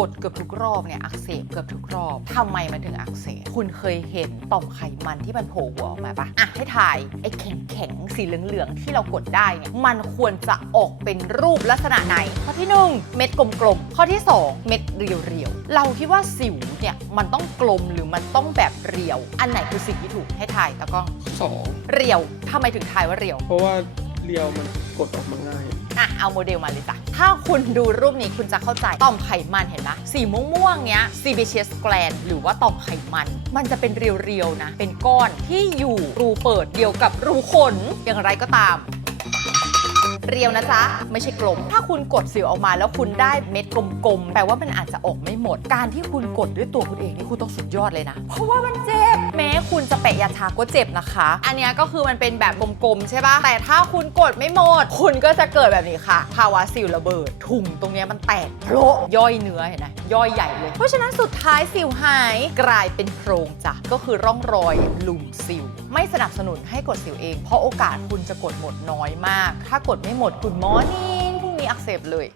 กดเกือบทุกรอบเนี่ยอักเสบเกือบทุกรอบทำไมมันถึงอักเสบ คุณเคยเห็นต่อมไขมันที่มันโผล่หัวออกมาปะอะให้ถ่ายไอ้แข็งแข็งๆสีเหลืองๆที่เรากดได้เนี่ยมันควรจะออกเป็นรูปลักษณะไหน ข้อที่หนึ่งเม็ดกลมๆ ข้อที่สองเม็ดเรียวๆ เราคิดว่าสิวเนี่ยมันต้องกลมหรือมันต้องแบบเรียว อันไหนคือสิ่งที่ถูกให้ถ่ายตะกล้องสองเรียวทำไมถึงถ่ายว่าเรียว เพราะว่า เรียวมันกดออกมาง่าย อะเอาโมเดลมาเลยจ้ะ ถ้าคุณดูรูปนี้คุณจะเข้าใจต่อมไขมันเห็นไหมสีม่วงๆเนี้ย sebaceous gland หรือว่าต่อมไขมัน มันจะเป็นเรียวๆนะ เป็นก้อนที่อยู่รูเปิดเดียวกับรูขน อย่างไรก็ตาม เรียวนะจ๊ะ ไม่ใช่กลม ถ้าคุณกดสิวออกมาแล้วคุณได้เม็ดกลมๆแปลว่ามันอาจจะออกไม่หมด การที่คุณกดด้วยตัวคุณเองนี่คุณต้องสุดยอดเลยนะ เพราะว่ามันเจ็บแม้คุณ จะแปะยาชาก็เจ็บนะคะ อันนี้ก็คือมันเป็นแบบกลมๆใช่ปะแต่ถ้าคุณกดไม่หมด คุณก็จะเกิดแบบนี้ค่ะ ภาวะสิวระเบิด ถุงตรงนี้มันแตกโพะย่อยเนื้อเห็นไหมย่อยใหญ่เลย เพราะฉะนั้นสุดท้ายสิวหายกลายเป็นโพรงจ้ะก็คือร่องรอยหลุมสิว ไม่สนับสนุนให้กดสิวเอง เพราะโอกาสคุณจะกดหมดน้อยมาก ถ้ากดไม่หมดคุณมอนิ่งพรุ่งนี้อักเสบเลย